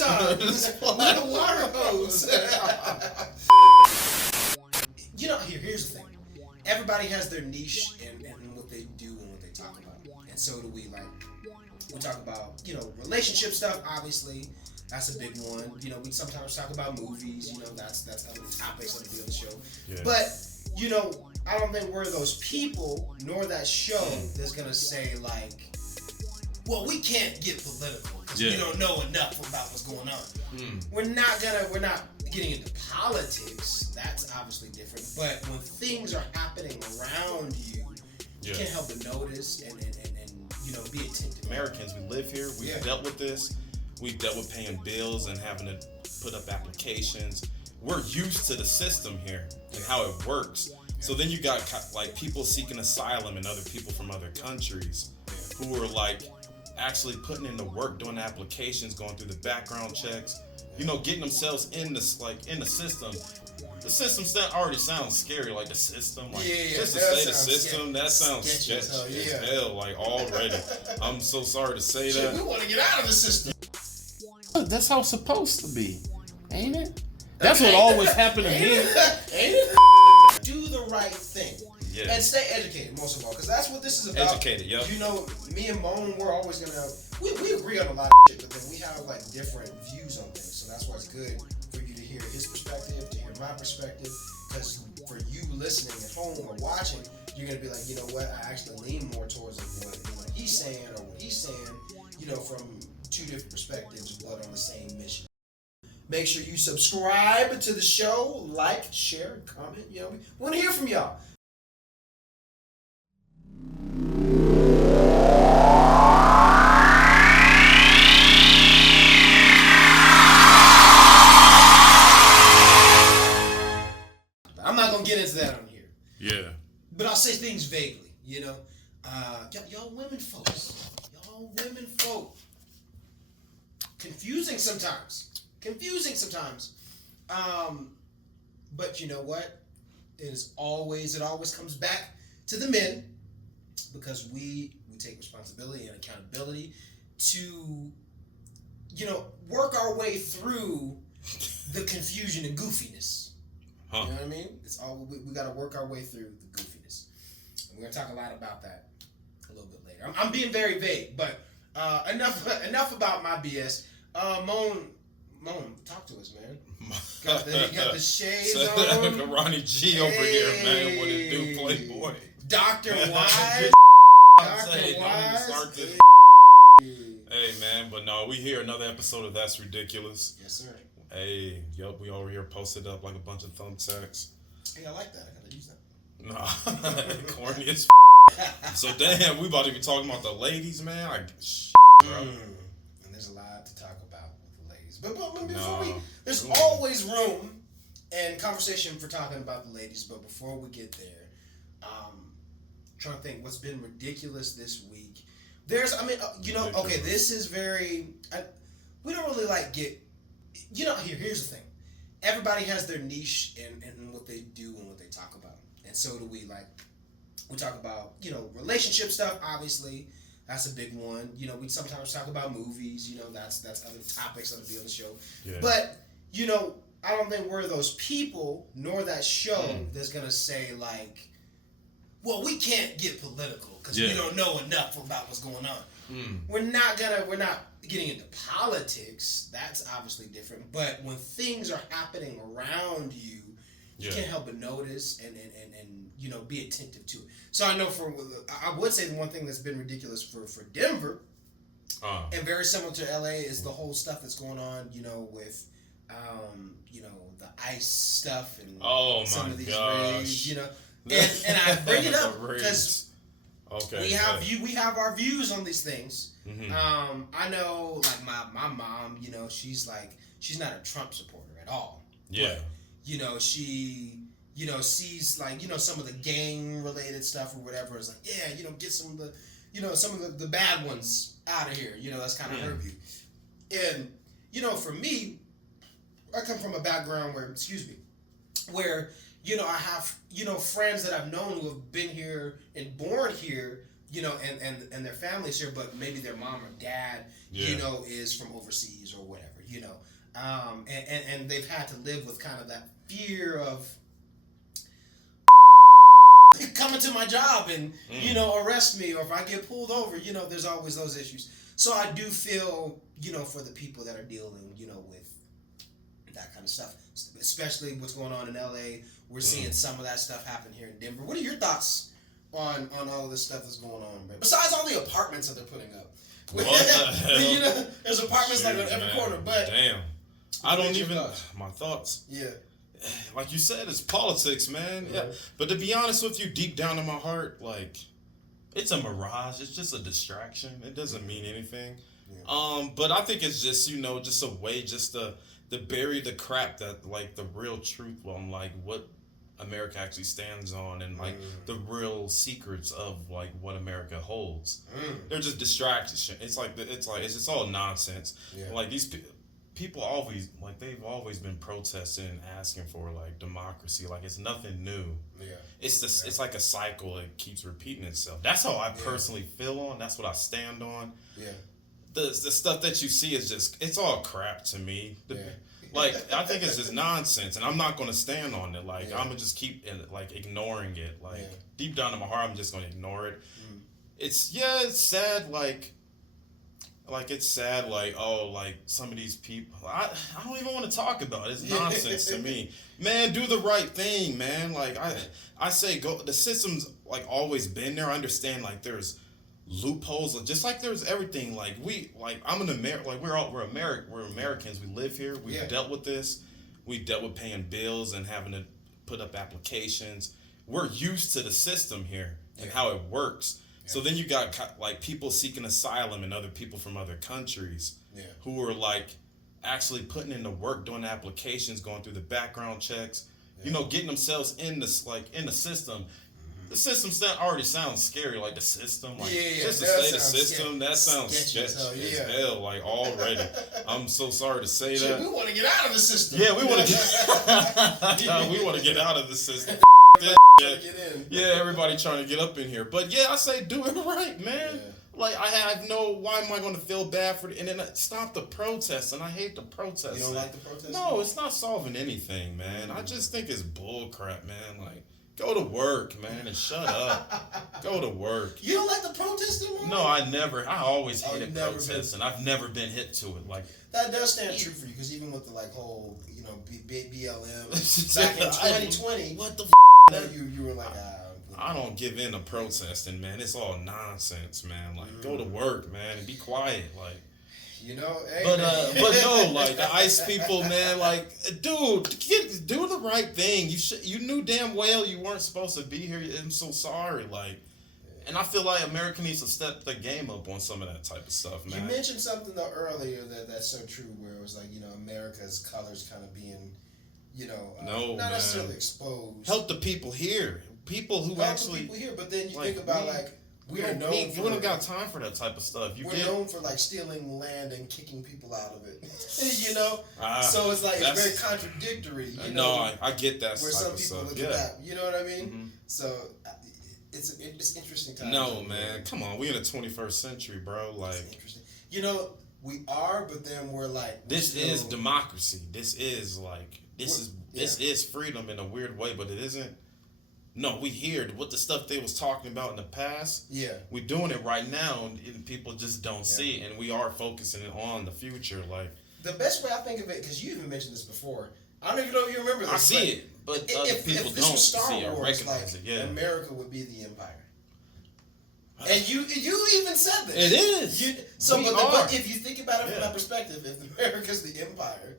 sometimes with a water hose. Here's the thing. Everybody has their niche and what they do and what they talk about. And so do we. Like, we talk about, relationship stuff, obviously. That's a big one. We sometimes talk about movies, that's other topics that will be on the show. Yeah. But, I don't think we're those people, nor that show, that's going to say, like, well, we can't get political because we don't know enough about what's going on. We're not getting into politics. That's obviously different. But when things are happening around you, you can't help but notice and be attentive. Americans, we live here. We've dealt with this. We've dealt with paying bills and having to put up applications. We're used to the system here and how it works. So then you got like people seeking asylum and other people from other countries who are like actually putting in the work, doing the applications, going through the background checks, getting themselves in the system. The system already sounds scary, like the system. Like, just to say the system, that sounds sketchy as hell, like already. I'm so sorry to say that. We want to get out of the system. That's how it's supposed to be, ain't it? That's what always happened to me. Ain't it? Do the right thing. Yeah. And stay educated, most of all, because that's what this is about. Educated, yep. Me and Moan, we're always going to... We agree on a lot of shit, but then we have, like, different views on things. So that's why it's good for you to hear his perspective, to hear my perspective, because for you listening at home or watching, you're going to be like, you know what, I actually lean more towards what he's saying or what he's saying, from two different perspectives, but on the same mission. Make sure you subscribe to the show, like, share, comment. We want to hear from y'all. I'm not going to get into that on here. Yeah. But I'll say things vaguely, y'all women folks. Confusing sometimes. But you know what? It always comes back to the men, because we take responsibility and accountability to, work our way through the confusion and goofiness. You know what I mean? It's all we got to work our way through the goofiness. And we're going to talk a lot about that a little bit later. I'm being very vague, but enough about my BS. Moan, talk to us, man. You got the shades on. Ronnie G over here, man. What it do, Playboy? Dr. Wise. Dr. Wise. Hey, man, but no, we hear another episode of That's Ridiculous. Yes, sir. Hey, we over here posted up like a bunch of thumbtacks. Hey, I like that. I gotta use that. Nah, corny as So, damn, we about to be talking about the ladies, man. Bro. And there's a lot to talk about with the ladies. But before there's always room and conversation for talking about the ladies. But before we get there, trying to think what's been ridiculous this week. This is very... we don't really here's the thing. Everybody has their niche and what they do and what they talk about. And so do we. Like, we talk about, relationship stuff, obviously. That's a big one. We sometimes talk about movies, that's other topics that will be on the show. Yeah. But, I don't think we're those people, nor that show, that's going to say, like, well, we can't get political because we don't know enough about what's going on. We're not getting into politics. That's obviously different. But when things are happening around you, you can't help but notice and be attentive to it. So I know I would say the one thing that's been ridiculous for Denver, and very similar to LA, is the whole stuff that's going on, with the ICE stuff and some of these raids, and I bring it up because we have our views on these things. Mm-hmm. I know, like my mom, she's not a Trump supporter at all. Yeah. But, she sees some of the gang related stuff or whatever. It's like, get some of the bad ones out of here. That's kind of her view. And for me, I come from a background where I have friends that I've known who have been here and born here and their families here, but maybe their mom or dad, is from overseas or whatever, and they've had to live with kind of that fear of coming to my job and arrest me, or if I get pulled over, there's always those issues. So I do feel for the people that are dealing with that kind of stuff, especially what's going on in LA. We're seeing some of that stuff happen here in Denver. What are your thoughts on all of this stuff that's going on, man? Besides all the apartments that they're putting up. What the hell? There's apartments like on every corner, but damn. I don't even my thoughts. Yeah. Like you said, it's politics, man. Right. Yeah. But to be honest with you, deep down in my heart, like, it's a mirage. It's just a distraction. It doesn't mean anything. Yeah. But I think it's just, just a way just to bury the crap that, like, the real truth on, like, what America actually stands on, and like the real secrets of like what America holds. They're just distractions. It's just all nonsense. Yeah. Like these people they've always been protesting and asking for like democracy. Like it's nothing new. Yeah. It's like a cycle that keeps repeating itself. That's how I personally feel on. That's what I stand on. Yeah. The stuff that you see is it's all crap to me. Like, I think it's just nonsense, and I'm not going to stand on it. Like, I'm going to just keep, like, ignoring it. Like, deep down in my heart, I'm just going to ignore it. It's sad, it's sad, some of these people, I don't even want to talk about it. It's nonsense to me. Man, do the right thing, man. Like, I say, the system's, like, always been there. I understand, like, there's loopholes, just like there's everything. Like I'm an American. Like we're Americans. We live here. We've dealt with this. We dealt with paying bills and having to put up applications. We're used to the system here and how it works. Yeah. So then you got like people seeking asylum and other people from other countries who are like actually putting in the work, doing the applications, going through the background checks. Getting themselves in the system. The system already sounds scary, like the system. Like, just to say the system, that sounds sketchy as hell, like, already. I'm so sorry to say that. We want to get out of the system. Yeah, we want to get out of the system. Yeah, everybody trying to get up in here. But yeah, I say do it right, man. Yeah. Like, why am I going to feel bad for it? And then stop the protest, and I hate the protest. You don't like the protest? No, it's not solving anything, man. I just think it's bull crap, man. Like, go to work, man, and shut up. Go to work. You don't like the protesting? No, I always hated protesting. I've never been hit to it. Like that does stand true for you, because even with the like whole, BLM back in 2020, what the you were like, I don't give in to protesting, man. It's all nonsense, man. Like go to work, man, and be quiet, like. Hey, but no, like the ICE people, man, like, dude, do the right thing. You knew damn well you weren't supposed to be here. I'm so sorry, like, and I feel like America needs to step the game up on some of that type of stuff, man. You mentioned something though earlier that's so true, where it was like America's colors kind of being, not necessarily exposed. Help the people here, people who actually people here, but then you think about we don't got time for that type of stuff. We're known for like stealing land and kicking people out of it. So it's like it's very contradictory. I get that. Where some people look at that. You know what I mean? Mm-hmm. So it's interesting time. No, man, come on. We in the 21st century, bro. Like, it's interesting. We are, but then we're like this is democracy. This is freedom in a weird way, but it isn't. No, we hear what the stuff they was talking about in the past. Yeah. We're doing it right now, and people just don't see it, and we are focusing on the future. Like the best way I think of it, because you even mentioned this before. I don't even know if you remember this. I see it, but other people don't see it or recognize it. Yeah. America would be the empire. And you even said this. It is. But if you think about it from that perspective, if America's the empire,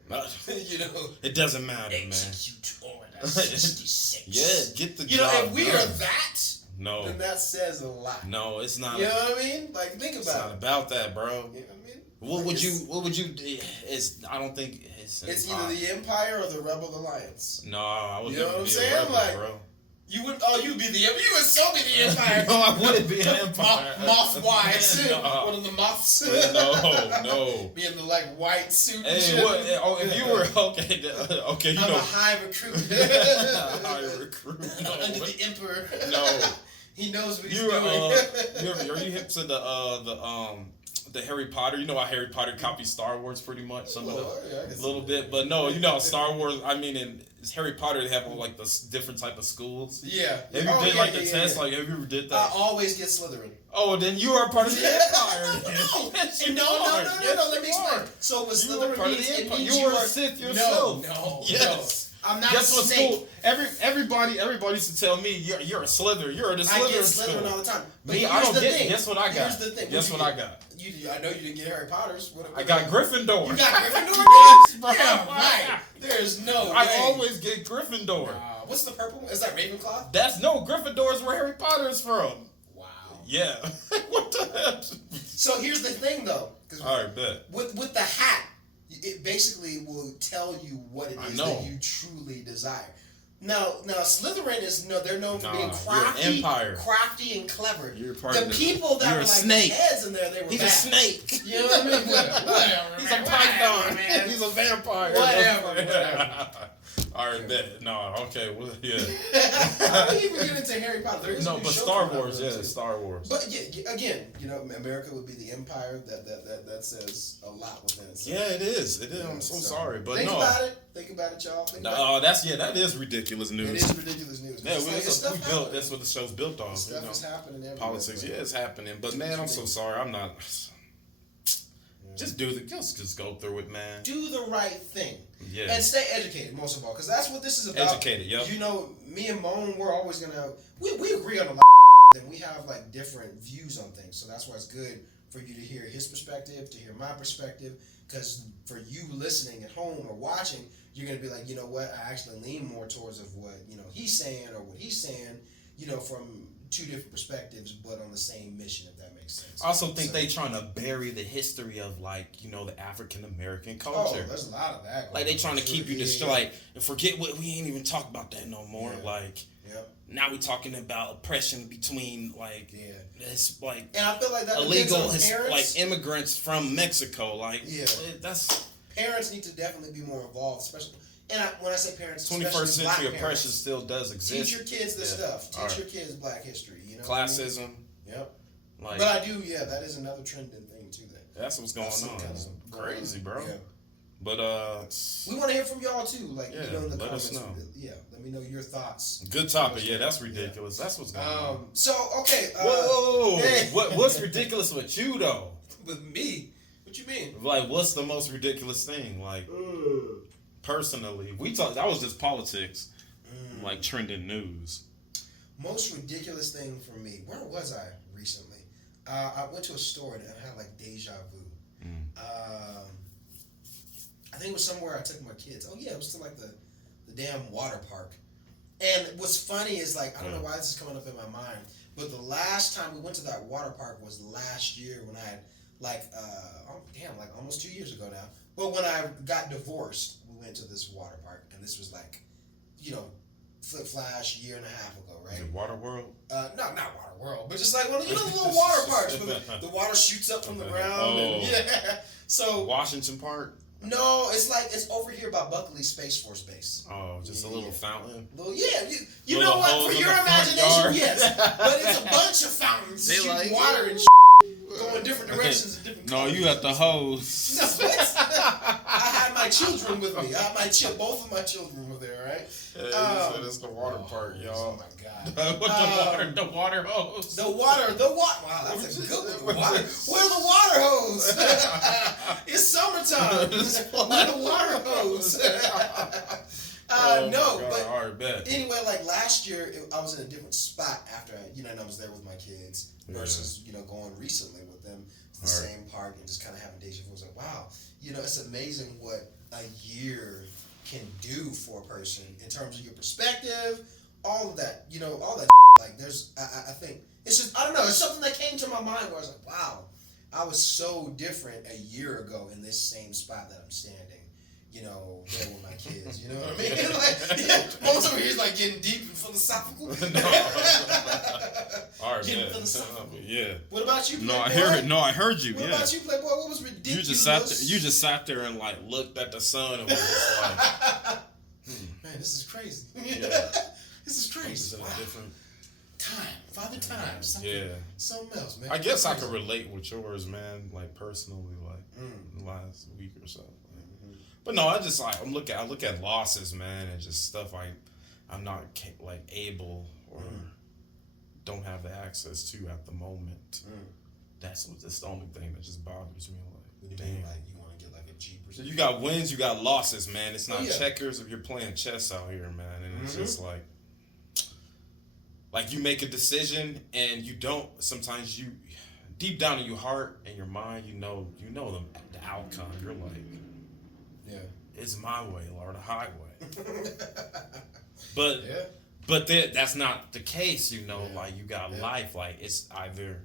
it doesn't matter, man. Execute order 66. Yeah, get the job if we are that, then that says a lot. No, it's not. You know what I mean? Like, think about it. It's not about that, bro. You know what I mean? What would you? I don't think it's either the empire or the rebel alliance. No, I would. You know what I'm saying? Rebel, like, bro. You would be the empire. You would so be the empire. No, I wouldn't be an empire. Moth Wise. One of the moths. No. Be in the white suit. Hey, what? Oh, if you were okay, I'm a high recruit. High recruit. Under the emperor. No. He knows what he's doing. Are you hip to the Harry Potter? You know how Harry Potter copies Star Wars pretty much, a little bit. But no, you know Star Wars. I mean, in Harry Potter, they have like the different type of schools. Yeah. Have you did the test? Like, have you ever did that? I always get Slytherin. Oh, then you are part of the Empire. No. Let me explain. So with Slytherin part of the Empire. You were a Sith yourself. No. Yes. I'm not Guess a what snake. school? Everybody used to tell me you're a Slytherin. You're the Slytherin. I get Slytherin all the time. But me, I don't get. Thing. Guess what I got? Here's the thing. Guess what I got? I know you didn't get Harry Potter's. I got Gryffindor. You got Gryffindor? Yes, bro. Yeah, right. There's no way. I always get Gryffindor. What's the purple one? Is that Ravenclaw? Gryffindor is where Harry Potter is from. Wow. Yeah. What the hell? So here's the thing, though. All right, bet. With the hat, it basically will tell you what it is that you truly desire. Now Slytherin is they're known for being crafty and clever. You're part the of people that were like snake. The heads in there, they were He's bad. a snake. You know what I mean? Whatever. He's a python. Man. He's a vampire. Whatever. All right, bet. No, okay, well, yeah. How do you even get into Harry Potter? But Star Wars, Star Wars. But yeah, again, America would be the empire that says a lot within itself. Yeah, it is. It is. I'm so sorry, but think about it, y'all. That is ridiculous news. It is ridiculous news. Yeah, that's what the show's built on. Stuff is happening everywhere. Politics, it's happening. But man, I'm so sorry. I'm not. Just just go through it, man. Do the right thing. Yeah. And stay educated, most of all, because that's what this is about. Educated, yep. Me and Moan, we're always gonna we agree on a lot of and we have like different views on things. So that's why it's good for you to hear his perspective, to hear my perspective, because for you listening at home or watching, you're gonna be like, you know what, I actually lean more towards of what he's saying or what he's saying, from two different perspectives, but on the same mission, if that makes sense. I also think they trying to bury the history of the African American culture. Oh, there's a lot of that. Like they trying to keep you like forget what we ain't even talk about that no more. Yeah. Like now we talking about oppression between it's like and I feel like that illegal immigrants from Mexico. That's parents need to definitely be more involved, especially. And when I say parents, 21st century oppression parents, still does exist. Teach your kids this stuff. Teach your kids Black history. Classism. Yep. But I do. Yeah, that is another trending thing too. That's what's going on. It's crazy, bro. Yeah. But we want to hear from y'all too. In the let comments. us know. Yeah, let me know your thoughts. Good topic. Yeah, that's ridiculous. That's what's going on. So okay. Whoa. Hey. What's ridiculous with you though? With me? What you mean? Like, what's the most ridiculous thing? Like, personally, that was just politics, like trending news. Most ridiculous thing for me. Where was I recently? I went to a store and I had like deja vu. I think it was somewhere I took my kids. Oh yeah, it was to like the damn water park. And what's funny is I don't know why this is coming up in my mind, but the last time we went to that water park was last year when I had almost 2 years ago now. But when I got divorced, we went to this water park, and this was flip flash year and a half ago, right? Is it Water World? No, not Water World, but just the little water parks where the water shoots up from the ground. So Washington Park. No, it's over here by Buckley Space Force Base. Oh, just a little fountain. You know what? For your imagination, yes, but it's a bunch of fountains shooting water and going different directions and different colors. No, you got the hose. No, I had my children with me. Both of my children were there, right? Yeah, it's the water park, y'all. Oh my God! The water hose. The water. Wow, that's a good one. Where the water hose? It's summertime. Where the water hose? But anyway, last year I was in a different spot after I was there with my kids versus going recently with them to the same park and just kind of having deja vu. I was like, wow, it's amazing what a year can do for a person in terms of your perspective, all of that, all that. I think it's just, I don't know, it's something that came to my mind where I was like, wow, I was so different a year ago in this same spot that I'm standing. There with my kids, you know what I mean? Most of it is getting deep and philosophical. All right, getting philosophical. Yeah. What about you, Playboy? I heard you. What about you, Playboy? What was ridiculous? You just sat there and looked at the sun and was just like, man, this is crazy. Yeah. This is crazy. Wow. Father Time. Something else, man. I guess I could relate with yours, man. Like personally, like last week or so. But no, I look at losses, man, and just stuff I'm not like able or don't have the access to at the moment. That's the only thing that just bothers me. Like, damn, like you want to get like a Jeep or something. You got wins, you got losses, man. It's not checkers if you're playing chess out here, man. And it's just like you make a decision and you don't. Sometimes you, deep down in your heart and your mind, you know the outcome. You're like, it's my way or the highway. But that's not the case, like you got life, like it's either,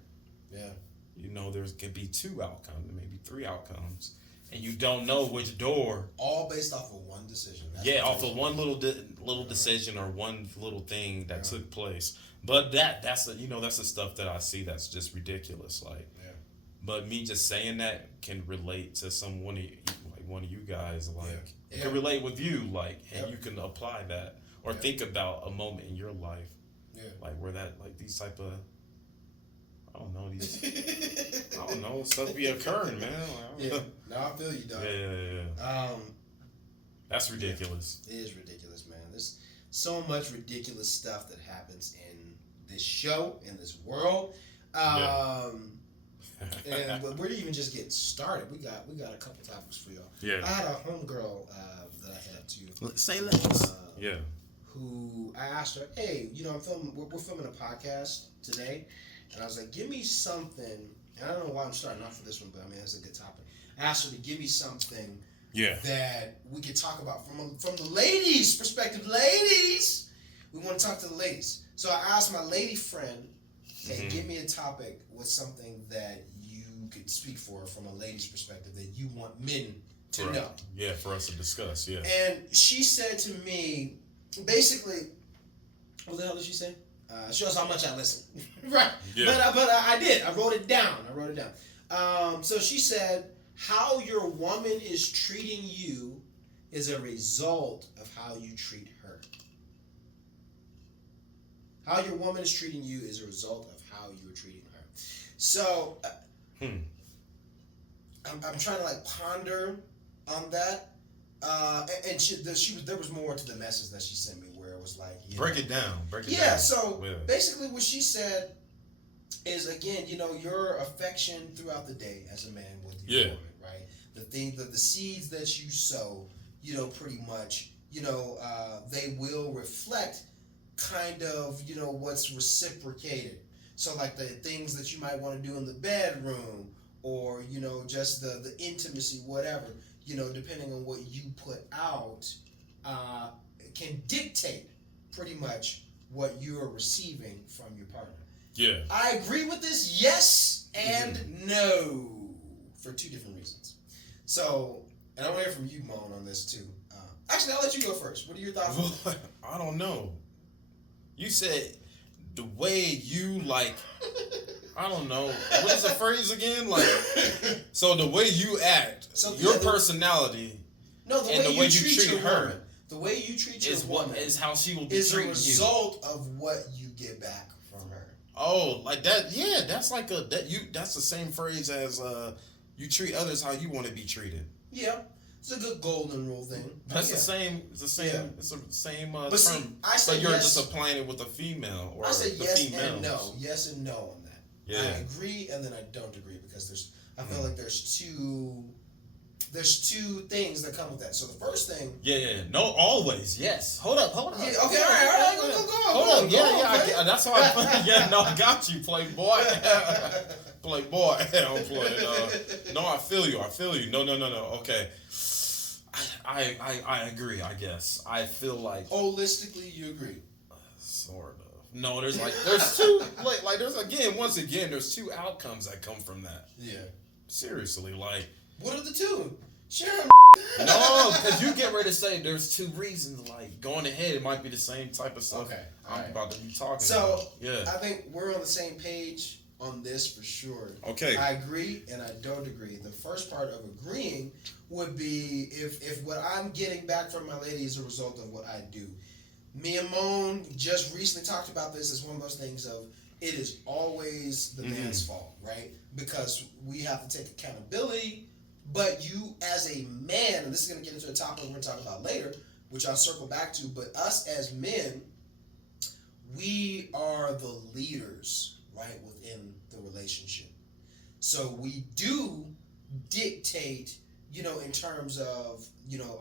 there could be two outcomes, maybe three outcomes, and you don't know which door. All based off of one decision. Off of one little decision or one little thing that took place. But that's the stuff that I see that's just ridiculous, like. But me just saying that can relate to one of you guys, like it can relate with you, like, and you can apply that or think about a moment in your life, like where that, like these type of, I don't know, stuff be occurring, man. No, I feel you, dog. That's ridiculous. It is ridiculous, man. There's so much ridiculous stuff that happens in this show, in this world. And we're even just getting started. We got a couple topics for y'all. I had a homegirl that I hit up to. Say less. Who I asked her, hey, we're filming a podcast today, and I was like, give me something. And I don't know why I'm starting off with this one, but I mean that's a good topic. I asked her to give me something that we could talk about from the ladies' perspective. Ladies, we want to talk to the ladies. So I asked my lady friend, hey, give me a topic with something that you could speak for from a lady's perspective that you want men to know. Yeah, for us to discuss, And she said to me, basically, what the hell did she say? Shows how much I listen. Right. Yeah. But I did. I wrote it down. So she said, how your woman is treating you is a result of how you treat her. How your woman is treating you is a result of how you're treating her. So, I'm trying to like ponder on that. And there was more to the message that she sent me where it was like, break it down. So basically what she said is, again, your affection throughout the day as a man with your woman, right? The seeds that you sow, pretty much, they will reflect kind of, what's reciprocated. So like the things that you might want to do in the bedroom or, just the intimacy, whatever, depending on what you put out, can dictate pretty much what you're receiving from your partner. Yeah. I agree with this, yes and no, for two different reasons. So, and I want to hear from you, Moan, on this too. Actually, I'll let you go first. What are your thoughts? I don't know. You said the way you like, I don't know. What is the phrase again? Like, so the way you act, your personality, the way you treat her. Woman. The way you treat your woman is how she will be is treating you. Is a result of what you get back from her. Oh, like that? Yeah, that's like that's the same phrase as you treat others how you want to be treated. Yeah. It's a good golden rule thing. That's the same. It's the same. Yeah. It's the same term. But see, I said you're just applying it with a female or I said yes females. And no. Yes and no on that. Yeah. I agree and then I don't agree because I feel like there's two things that come with that. So the first thing. Yeah. No, always. Yes. Hold up. Yeah, okay. All right. Go. Hold up. Yeah. That's how I got you, playboy. Playboy. Don't play. No, I feel you. No. Okay. I agree, I guess. I feel like holistically you agree. Sort of. No, there's two once again there's two outcomes that come from that. Yeah. Seriously, like what are the two? Share them. No, because you get ready to say there's two reasons. Like going ahead, it might be the same type of stuff. Okay. I'm about to be talking about. So I think we're on the same page on this for sure. Okay. I agree and I don't agree. The first part of agreeing would be if what I'm getting back from my lady is a result of what I do. Me and Moan just recently talked about this as one of those things of it is always the man's fault, right? Because we have to take accountability, but you as a man, and this is going to get into a topic we're going to talk about later, which I'll circle back to, but us as men, we are the leaders, right, within the relationship. So we do dictate, in terms of,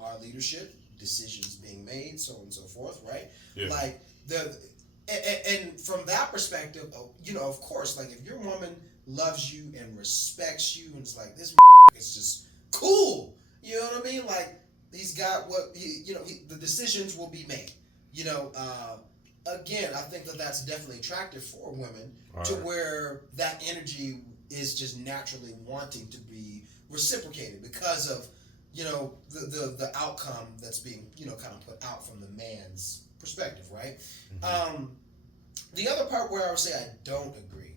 our leadership, decisions being made, so on and so forth, right? Yeah. Like and from that perspective, of course, like if your woman loves you and respects you and it's like this is just cool, you know what I mean? Like he's got what the decisions will be made. Again, I think that's definitely attractive for women to where that energy is just naturally wanting to be reciprocated because of the outcome that's being kind of put out from the man's perspective, right? The other part where I would say I don't agree,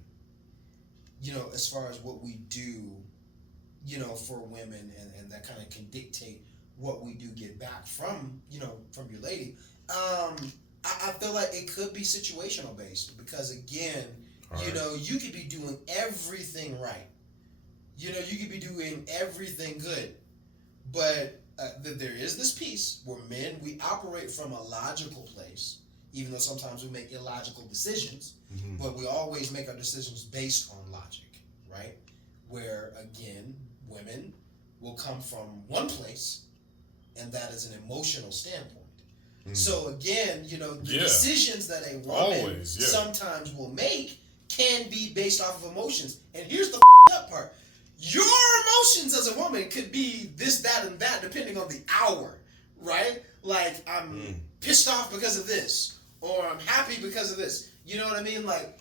as far as what we do, for women and that kind of can dictate what we do get back from your lady. I feel like it could be situational based because again, you could be doing everything right. You could be doing everything good. But there is this piece where men, we operate from a logical place, even though sometimes we make illogical decisions, but we always make our decisions based on logic, right? Where, again, women will come from one place, and that is an emotional standpoint. So, again, the decisions that a woman sometimes will make can be based off of emotions. And here's the up part. Your emotions as a woman could be this, that, and that, depending on the hour, right? Like, I'm pissed off because of this, or I'm happy because of this. You know what I mean? Like,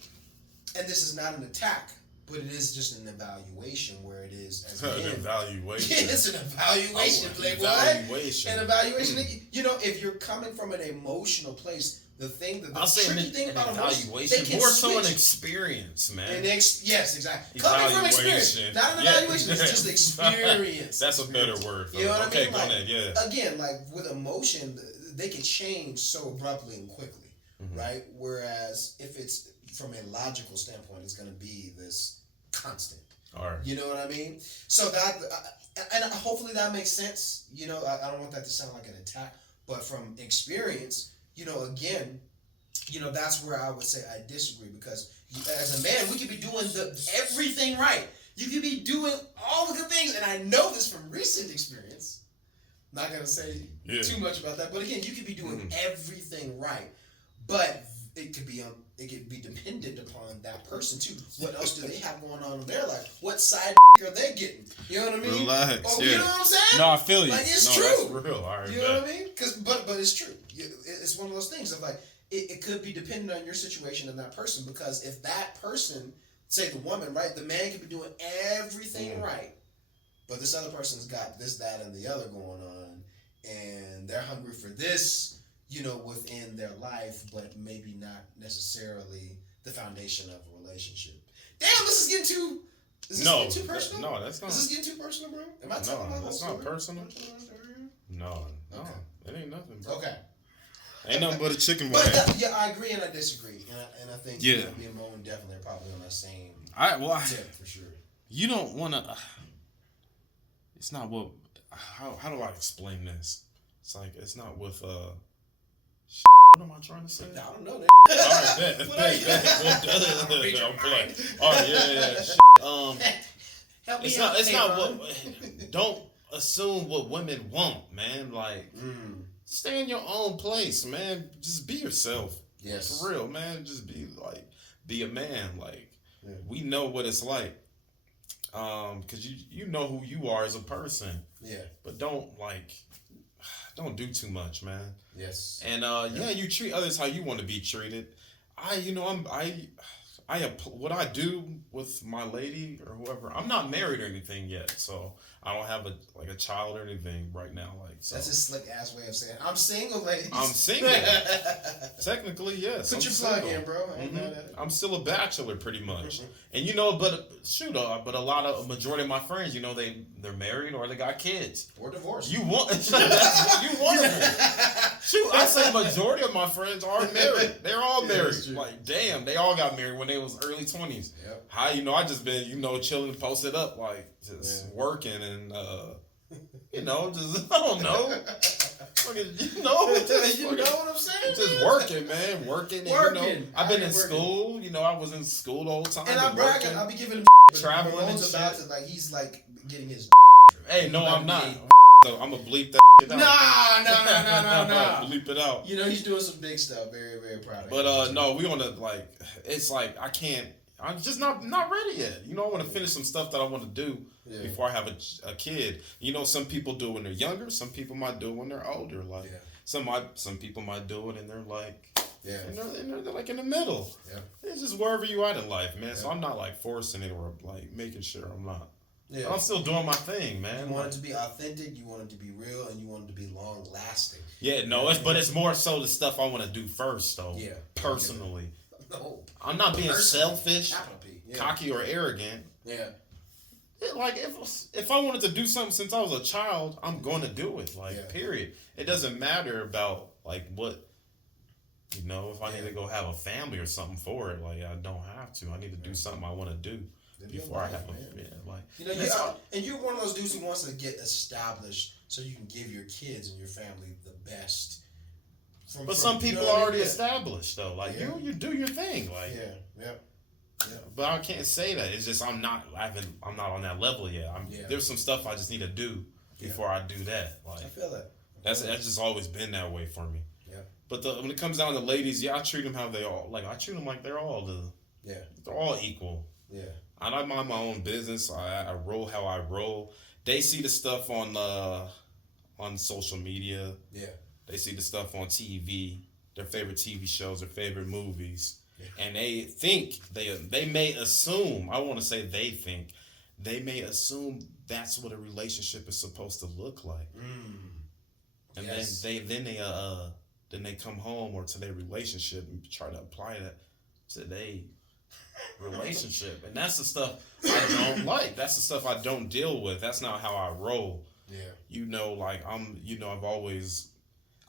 and this is not an attack, but it is just an evaluation where it is as men. An evaluation. It's an evaluation, Playboy. Evaluation. An evaluation. If you're coming from an emotional place, the tricky thing about evaluation, more so an experience, man. Yes, exactly. Coming from experience, not an evaluation. It's just experience. That's a better word. You know what I mean? Go ahead. Yeah. Again, like with emotion, they can change so abruptly and quickly, right? Whereas if it's from a logical standpoint, it's going to be this constant. All right. You know what I mean? So that, and hopefully that makes sense. I don't want that to sound like an attack, but from experience. Again, that's where I would say I disagree because as a man, we could be doing everything right. You could be doing all the good things, and I know this from recent experience. Not gonna say too much about that, but again, you could be doing everything right, but it could be dependent upon that person too. What else do they have going on in their life? What side are they getting? You know what I mean? Relax. You know what I'm saying? No, I feel you. Like it's true. That's real. All right, you know what I mean? But it's true. It's one of those things of like it could be dependent on your situation and that person because if that person, say the woman, right, the man could be doing everything right, but this other person's got this, that, and the other going on, and they're hungry for this. Within their life, but maybe not necessarily the foundation of a relationship. Damn, this is getting too. Is this getting too personal? No, that's not. Is this getting too personal, bro? Am I talking about that's not personal. No, okay. It ain't nothing, bro. Okay. Ain't nothing but a chicken wing. But I agree and I disagree, and I think me and Moen definitely are probably on that same tip for sure. You don't want to. It's not what. How do I explain this? It's like it's not with What am I trying to say? I don't know. All right, yeah. Help me it's out. It's not what. Don't assume what women want, man. Like, stay in your own place, man. Just be yourself. Yes. For real, man. Just be a man. Like, we know what it's like. Because you know who you are as a person. Yeah. But don't do too much, man. Yes. And you treat others how you want to be treated. What I do with my lady or whoever, I'm not married or anything yet, so I don't have a child or anything right now. So. That's a slick ass way of saying I'm single, ladies. I'm single. Technically, yes. Put your plug in, bro. I'm still a bachelor, pretty much. And but a majority of my friends, they're married or they got kids or divorced. That's what you want to do. Shoot, I say majority of my friends are married. They're all married. Like, damn, they all got married when they was early 20s. Yep. How, I just been, chilling, posted up, like, just working and, just, I don't know. You know what I'm saying? Just working, man. Working. And, I've been in school. I was in school the whole time. And I'm bragging. I'll be giving him traveling and shit. about to, he's like getting his. Hey, no, I'm not. So I'm gonna bleep that shit out. No. Bleep it out. He's doing some big stuff. Very, very proud of him. But no, we on the it's like I can't. I'm just not ready yet. I want to finish some stuff that I want to do before I have a kid. Some people do it when they're younger. Some people might do it when they're older. Like some people might do it and they're like. Yeah, and they're like in the middle. Yeah, it's just wherever you at in life, man. Yeah. So I'm not like forcing it or like making sure I'm not. Yeah, but I'm still doing my thing, man. You want it to be authentic, you want it to be real, and you want it to be long lasting. Yeah, no, but it's more so the stuff I want to do first, though. Yeah, personally. No, I'm not being selfish, cocky, or arrogant. Yeah. Like if I wanted to do something since I was a child, I'm going to do it. Like period. It doesn't matter about like what. If I need to go have a family or something for it, like I don't have to. I need to do something I want to do before I have and you're one of those dudes who wants to get established so you can give your kids and your family the best. But some people are already established though. Like you do your thing. Like yeah. But I can't say that. It's just I'm not on that level yet. There's some stuff I just need to do before I do that. Like I feel that. That's just always been that way for me. But when it comes down to ladies, I treat them how they all like. I treat them like they're all they're all equal. Yeah, I mind my own business. I roll how I roll. They see the stuff on social media. Yeah, they see the stuff on TV. Their favorite TV shows, their favorite movies, and they think they may assume. I want to say they may assume that's what a relationship is supposed to look like. And then they come home or to their relationship and try to apply that to their relationship. And that's the stuff I don't like. That's the stuff I don't deal with. That's not how I roll. Yeah.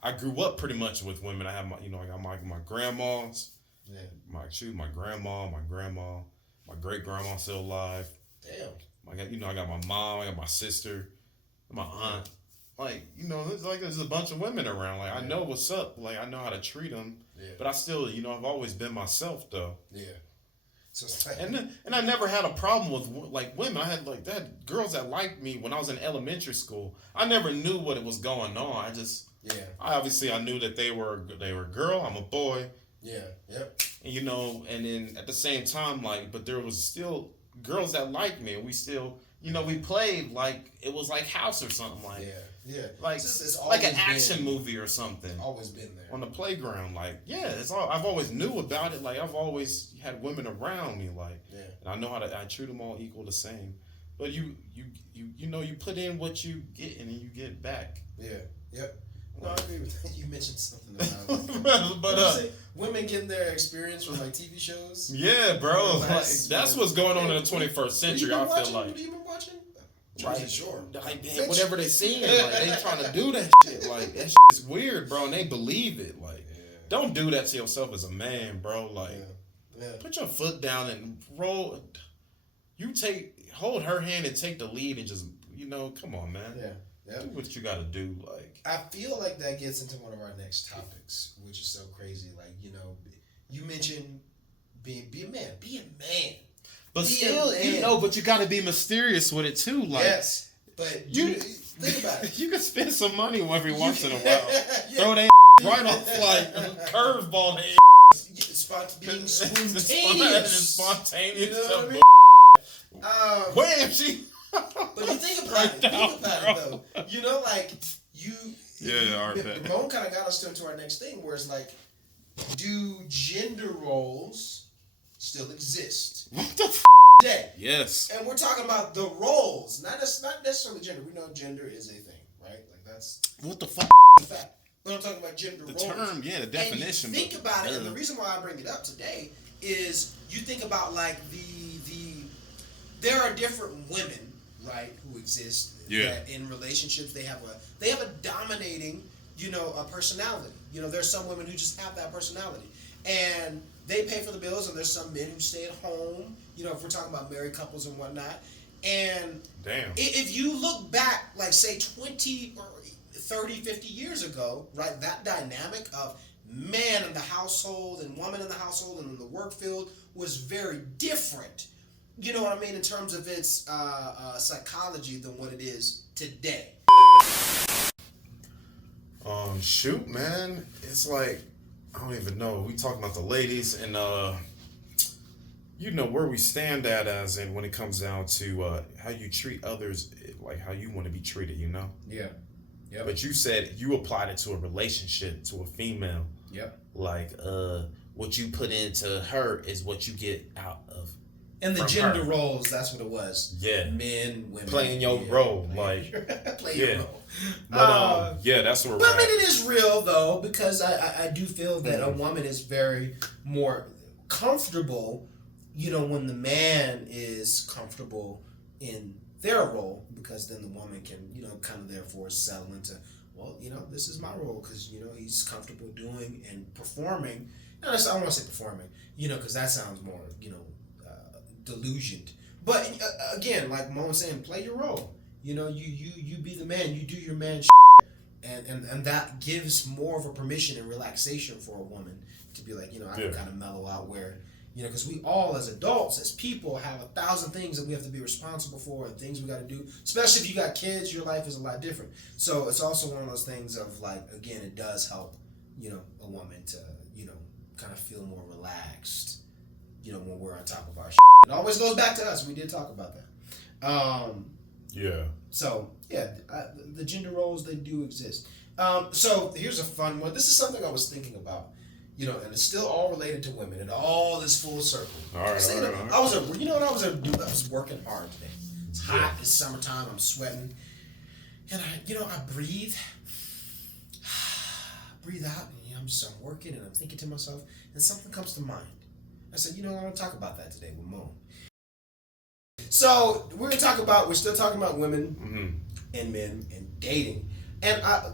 I grew up pretty much with women. I have I got my grandmas. Yeah. My grandma, my great grandma still alive. Damn. I got my mom, I got my sister, my aunt. Like, it's like there's a bunch of women around. Like, I know what's up. Like, I know how to treat them. Yeah. But I still, I've always been myself, though. Yeah. So it's like... And I never had a problem with, like, women. I had girls that liked me when I was in elementary school. I never knew what was going on. I just... Yeah. I knew that they were a girl. I'm a boy. Yeah. Yep. And, and then at the same time, but there was still girls that liked me. And we still, we played like it was like house or something like. Yeah. Yeah, it's like an action movie or something. Always been there on the playground. It's all I've always knew about it. Like I've always had women around me. And I know how to. I treat them all equal, the same. But you put in what you get and then you get back. Yeah. Yep. No, I agree with that. You mentioned something about but women getting their experience from TV shows. Yeah, bro. That's what's going on in the 21st century. I feel like. Have you been watching? Right, sure. Whatever they seeing, they trying to do that shit. Like that shit's weird, bro, and they believe it. Like, don't do that to yourself as a man, bro. Like, put your foot down and roll. Hold her hand and take the lead and just, come on, man. Yeah. Do what you got to do. Like, I feel like that gets into one of our next topics, which is so crazy. Like, you mentioned be a man. But still, but you got to be mysterious with it too. Like, yes, but you think about it. You can spend some money every once in a while. Throw that right off like curveball. Being spontaneous. Spontaneous. You know what I mean? Wham! She. But you think about it. Though. Ramon kind of got us into our next thing, where it's like, do gender roles still exist? What the today? Yes. And we're talking about the roles, not necessarily gender. We know gender is a thing, right? Like that's what the fuck. Fact. But I'm talking about gender roles. The term, the definition. And you think about it, and the reason why I bring it up today is you think about there are different women, right, who exist. Yeah. That in relationships they have a dominating a personality. There's some women who just have that personality, and they pay for the bills, and there's some men who stay at home. If we're talking about married couples and whatnot. And damn, if you look back, like say 20 or 30, 50 years ago, right, that dynamic of man in the household and woman in the household and in the work field was very different. You know what I mean, in terms of its psychology than what it is today. Shoot, man, it's like I don't even know. We talking about the ladies and where we stand at as in when it comes down to how you treat others, like how you want to be treated. Yeah. Yep. But you said you applied it to a relationship, to a female. Yep. Like what you put into her is what you get out of. And the gender roles, that's what it was. Yeah. Men, women. Playing your role. Playing your role. But, that's where we're at. I mean, it is real, though, because I do feel that a woman is very more comfortable, when the man is comfortable in their role, because then the woman can, kind of therefore settle into, well, this is my role, because, he's comfortable doing and performing. I don't want to say performing, because that sounds more, delusioned. But again, like Mo was saying, play your role. You be the man. You do your man and that gives more of a permission and relaxation for a woman to be like, I can kind of mellow out where, because we all as adults, as people, have 1,000 things that we have to be responsible for and things we got to do. Especially if you got kids, your life is a lot different. So it's also one of those things of like, again, it does help, a woman to, kind of feel more relaxed. When we're on top of our shit. It always goes back to us. We did talk about that. Yeah. So, the gender roles, they do exist. So, here's a fun one. This is something I was thinking about, and it's still all related to women and all this full circle. All right. I was working hard today. It's hot. It's summertime. I'm sweating. And I breathe out, and I'm working, and I'm thinking to myself, and something comes to mind. I said, I want to talk about that today with Mo. So we're still talking about women and men and dating. And I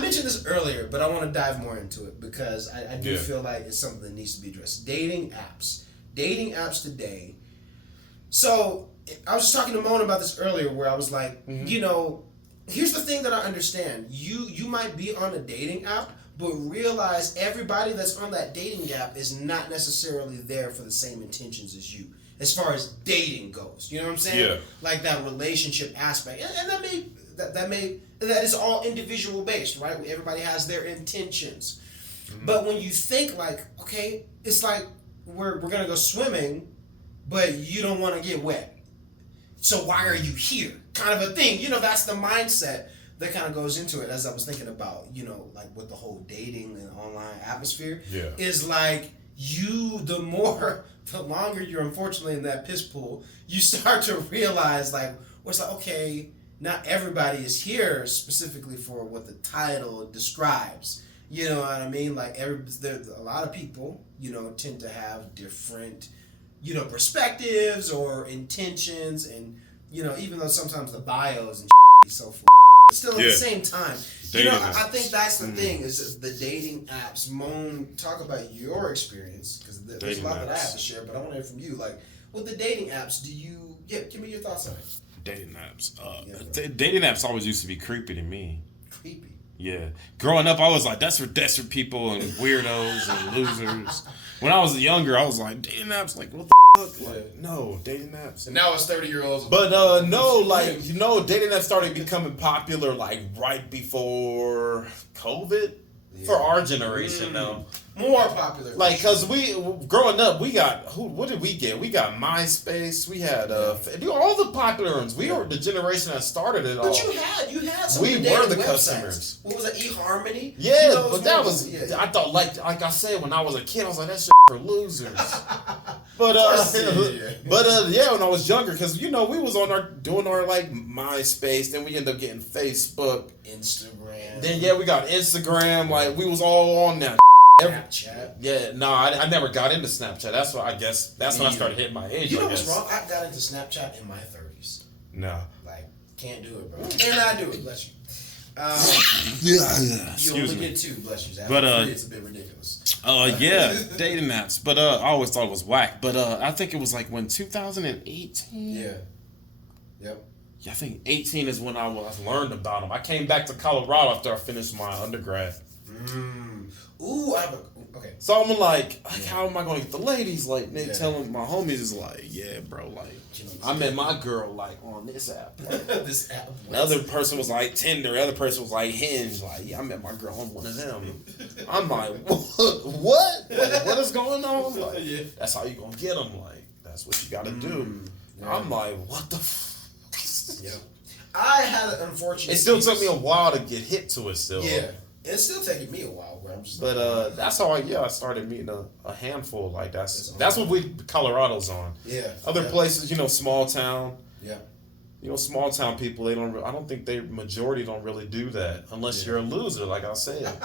mentioned this earlier, but I want to dive more into it because I do feel like it's something that needs to be addressed. Dating apps today. So I was just talking to Mona about this earlier where I was like, here's the thing that I understand. You might be on a dating app, but realize everybody that's on that dating app is not necessarily there for the same intentions as you, as far as dating goes. You know what I'm saying? Yeah. Like that relationship aspect, and that is all individual based, right? Everybody has their intentions, but when you think like, okay, it's like we're gonna go swimming, but you don't want to get wet, so why are you here? Kind of a thing. That's the mindset that kind of goes into it, as I was thinking about, like with the whole dating and online atmosphere, is like the longer you're unfortunately in that piss pool, you start to realize like, it's like, okay, not everybody is here specifically for what the title describes. You know what I mean? Like a lot of people, tend to have different, perspectives or intentions, and, even though sometimes the bios and is so still at the same time, I think that's the thing is the dating apps. Moan, talk about your experience because there's a lot that I have to share, but I want to hear from you. Like with the dating apps, give me your thoughts on it. Dating apps. Dating apps always used to be creepy to me. Creepy. Yeah. Growing up, I was like, that's for desperate people and weirdos and losers. When I was younger, I was like, dating apps, like, what the fuck? Like, no, dating apps. And now it's 30-year-olds. But, no, like, dating apps started becoming popular, like, right before COVID. For our generation, though. More popular. Like, because growing up, we got, what did we get? We got MySpace. We had, all the popular ones. We were the generation that started it all. But you had some we of were the websites. Customers. What was it, eHarmony? Yeah, but that was, I thought, like I said, when I was a kid, I was like, that shit for losers. But, when I was younger, because, we was doing our, like, MySpace, then we ended up getting Facebook. Instagram. Then, we got Instagram, like, we was all on that. Snapchat. Yeah, no, I never got into Snapchat. That's why when I started hitting my age. You know what's wrong? I got into Snapchat in my 30s. No. Like, can't do it, bro. Cannot do it, bless you. You Excuse only me. get 2, bless you. But, it's a bit ridiculous. Yeah, dating apps. But I always thought it was whack. But I think it was like when 2018. Yeah. Yep. Yeah, I think 18 is when I learned about them. I came back to Colorado after I finished my undergrad. Ooh, okay. So I'm like, how am I going to get the ladies? Like, they telling my homies is like, yeah, bro, like, I met my girl, like, on this app. Like, this app. Another person was like Tinder. The other person was like Hinge. Like, yeah, I met my girl on one of them. I'm like, what? Like, what is going on? Like, that's how you going to get them. Like, that's what you got to do. Yeah. I'm like, what the Yeah. I had an unfortunate. It still took me a while to get hit to it still. Yeah. It's still taking me a while where I'm just that's how I started meeting a handful. Like that's what Colorado's on. Yeah. Other places, small town. Yeah. Small town people, I don't think majority don't really do that unless you're a loser, like I said.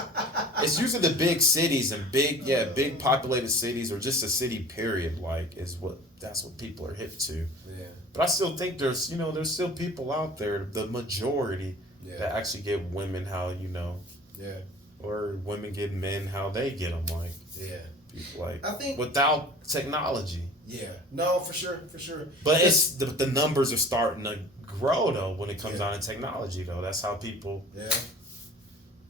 It's usually the big cities and big populated cities or just a city period, like that's what people are hip to. Yeah. But I still think there's still people out there, the majority, that actually get women how, Yeah. or women get men how they get them, like. Yeah. People, like, I think without technology. Yeah. No, for sure. But it's the numbers are starting to grow though when it comes down to technology though. That's how people. Yeah.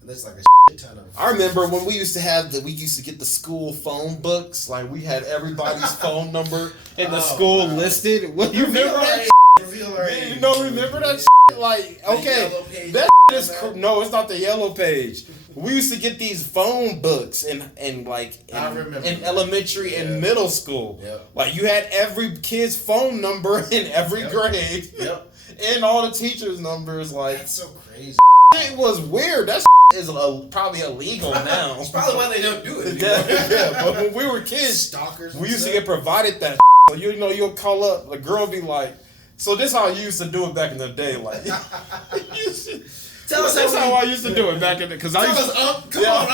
And that's like a shit ton of. I remember when we used to get the school phone books. Like we had everybody's phone number in the school listed. What you remember that? Remember that? Like okay, that is no, it's not the yellow page. We used to get these phone books in elementary and middle school. Yep. Like you had every kid's phone number in every grade. Yep. And all the teachers' numbers. Like that's so crazy. It was weird. That is probably illegal now. That's probably why they don't do it anymore. Yeah, but when we were kids, stalkers. We used to get provided that. So you'll call up. The girl be like. So this how I used to do it back in the day, like. Tell us how I used to do it back in the because I used to. Come on,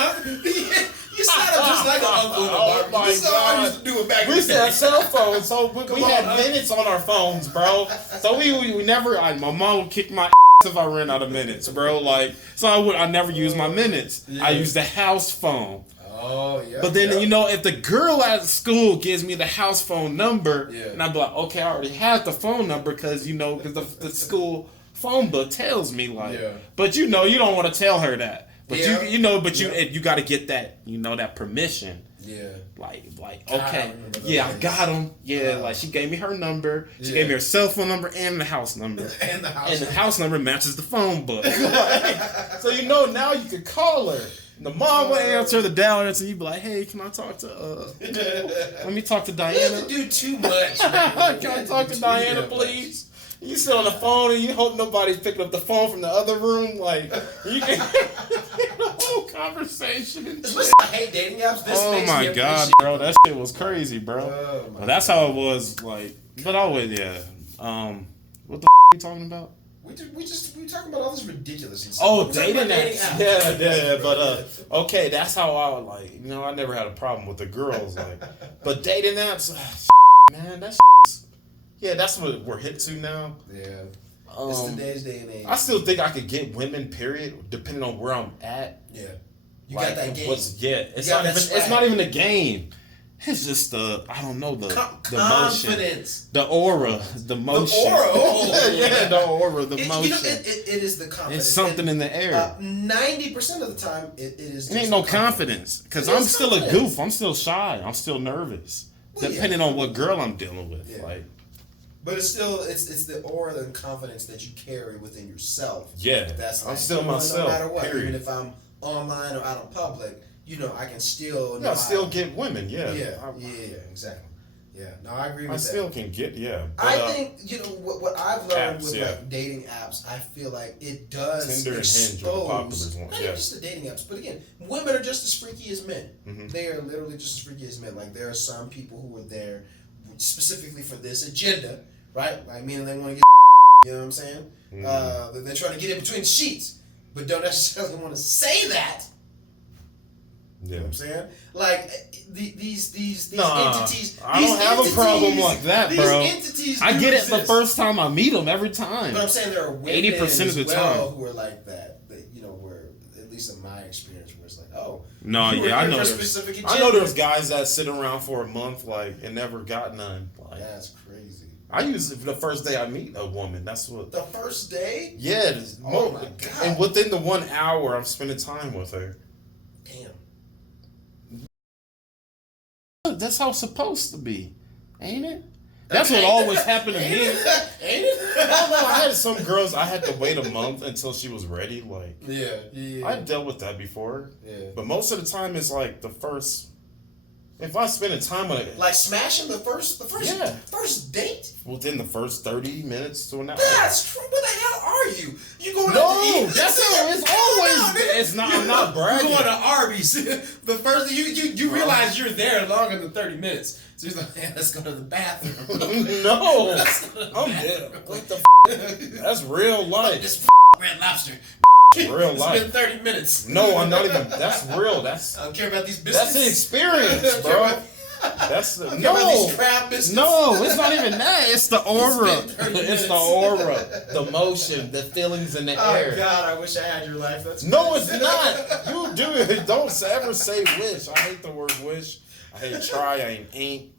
you sound just like an uncle. Oh my God! I used to do it back in the day. We used to have cell phones, so we had minutes on our phones, bro. So we never. My mom would kick my ass if I ran out of minutes, bro. Like so I never used my minutes. Yeah. I used the house phone. Oh, yeah. But then, if the girl at school gives me the house phone number, and I'd be like, okay, I already have the phone number because the school phone book tells me, like, but you don't want to tell her that. But you got to get that, that permission. Yeah. Like, okay, I got him. Yeah, like she gave me her number. She gave me her cell phone number and the house number. and the house number matches the phone book. So now you can call her. The mom would answer the dial and you'd be like, hey, can I talk to let me talk to Diana. You have to do too much. Can I talk to Diana, please? You sit on the phone and you hope nobody's picking up the phone from the other room. Like, you can the whole conversation. I hate dating apps. Oh my God, bro. That shit was crazy, bro. But that's how it was, like, but always, what the are you talking about? We talking about all this ridiculousness. Oh, dating apps. Yeah. But okay, that's how I like. I never had a problem with the girls, like. But dating apps, man, that's that's what we're hit to now. Yeah. It's today's day and age. I still think I could get women, period, depending on where I'm at. Yeah. You got that game. It's not even a game. It's just the confidence, motion, the aura, the motion. The aura, the aura, the motion. It is the confidence. It's something in the air. 90% of the time, it is. It ain't no confidence because I'm still a goof. I'm still shy. I'm still nervous, depending on what girl I'm dealing with. Yeah. Like, but it's still it's the aura and confidence that you carry within yourself. Yeah, that's I'm still myself. No matter what, period. even if I'm online or out in public. I can still. I still get women. Yeah, exactly. Yeah, no, I agree with that. I still can get. Yeah, but, I think what I've learned with like dating apps. I feel like it does Tinder expose. and Hinge are the popular ones. Not even just the dating apps, but again, women are just as freaky as men. Mm-hmm. They are literally just as freaky as men. Like there are some people who are there specifically for this agenda, right? Like meaning they want to get. You know what I'm saying? Mm-hmm. They're trying to get in between the sheets, but don't necessarily want to say that. You know what I'm saying? Like these entities. I don't have a problem like that, bro. These entities. I get exist. it the first time I meet them every time. But I'm saying there are women 80% of the time who are like that. That where at least in my experience, where it's like, oh, no, yeah, I know. I know there's guys that sit around for a month and never got none. Like, that's crazy. I use it for the first day I meet a woman. That's what. The first day? Yeah. Oh my god. And within the 1 hour, I'm spending time with her. Damn. That's how it's supposed to be, ain't it? That's what always happened to me. Ain't it? I had some girls I had to wait a month until she was ready. Like, yeah. I dealt with that before. Yeah. But most of the time, it's like the first. If I spend time with it, like smashing the first date within the first 30 minutes to an hour. That's true. What the hell are you? You going no, out to eat? That's how it's always. It's not. I'm not bragging. You going to Arby's? The first you realize you're there longer than 30 minutes. So he's like, man, let's go to the bathroom. No, I'm dead. What the? That's real life. This Red Lobster. Real life. It's been 30 minutes. No, I'm not even. That's real. I don't care about these biscuits. That's the experience, bro. That's the these crab biscuits. No, it's not even that. It's the aura. It's the aura, the motion, the feelings in the air. Oh God, I wish I had your life. That's no, it's not. You do it. Don't ever say wish. I hate the word wish. I hate try. I ain't.